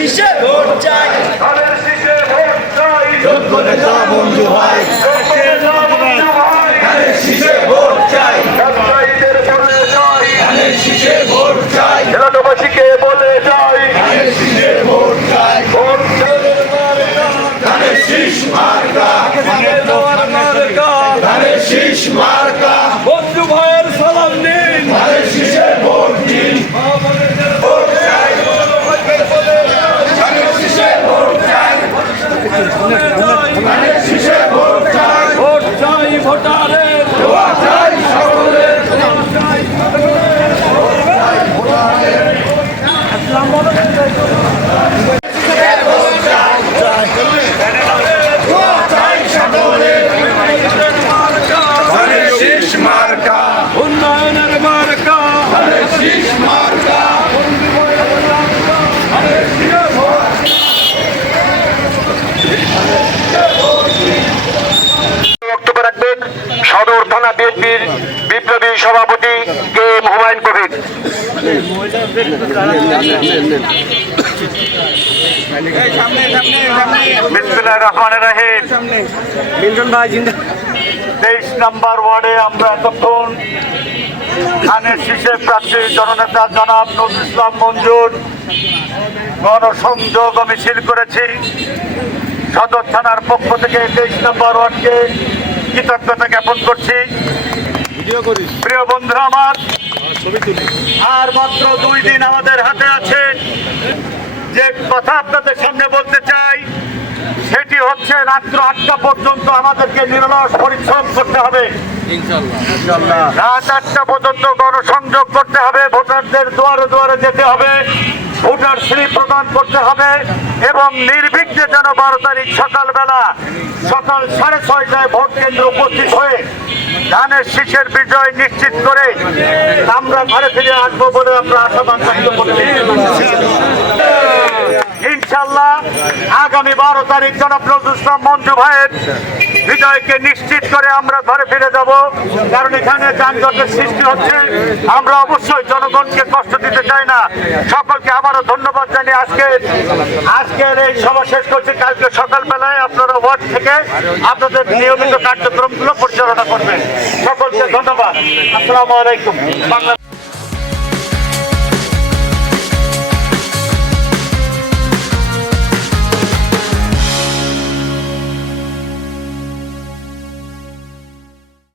শীষে ভোট চাই, ধানের শীষে ভোট চাই, যোগ্য নেতা মঞ্জু ভাই, ধানের শীষে ভোট চাই, ব্যবসায়ীদের বলে যাই, ধানের শীষে ভোট চাই, এলাকাবাসীকে বলে যাই, ধানের শীষে ভোট চাই, ভোট চাই। ধানের শীষ মার্কা, ধানের শীষ মার্কা, বন্ধু ভাইয়ের সালাম দিন, ধানের শীষে ভোট দিন, ভোট চাই, ধানের শীষে ভোট চাই, ধানের শীষে ভোট চাই, ভোট চাই ভোটারের, দোয়া চাই সকলের, দোয়া চাই সকলের, ধানের শীষ মার্কা, উন্নয়নের মার্কা, ধানের শীষ মার্কা, বক্তব্য রাখবেন সদর থানা বিএনপির বিপ্লবী সভাপতি কে এম হুমায়ুন কবির। বিসমিল্লাহির রহমানির রহিম। 23 নম্বর ওয়ার্ডে আমরা এতক্ষণ ধানের শীষের প্রার্থী জননেতা জনাব নজরুল ইসলাম মঞ্জুর গণসংযোগ ও মিছিল করেছি। সদর থানার পক্ষ থেকে 23 নম্বর ওয়ার্ডকে কৃতজ্ঞতা জ্ঞাপন করছি। প্রিয় বন্ধুরা আমার, আর মাত্র 2 দিন আমাদের হাতে আছে। যে কথা আপনাদের সামনে বলতে চাই সেটি হচ্ছে রাত্র 8টা পর্যন্ত আমাদেরকে নিরলস পরিশ্রম করতে হবে। রাত 8টা পর্যন্ত গণসংযোগ করতে হবে, ভোটারদের দুয়ারে দুয়ারে যেতে হবে, ভোটার স্লিপ প্রদান করতে হবে এবং নির্বিঘ্নে যেন 12 তারিখ সকালবেলা সকাল 6:30টায় ভোট কেন্দ্রে উপস্থিত হয়ে ধানের শীষের বিজয় নিশ্চিত করে আমরা ঘরে ফিরে আসবো বলে আমরা আশাবাদ ব্যক্ত করছি। ইনশাল্লাহ আগামী 12 তারিখ জনাব নজরুল ইসলাম মঞ্জু ভাইয়ের বিজয়কে নিশ্চিত করে আমরা ঘরে ফিরে যাব। কারণ এখানে যানজটের সৃষ্টি হচ্ছে, আমরা অবশ্যই জনগণকে কষ্ট দিতে চাই না। সকলকে আবারও ধন্যবাদ জানিয়ে আজকের এই সভা শেষ করছি। কালকে সকালবেলায় আপনারা ওয়ার্ড থেকে আপনাদের নিয়মিত কার্যক্রমগুলো পরিচালনা করবেন। সকলকে ধন্যবাদ। আসসালামু আলাইকুম। বাংলা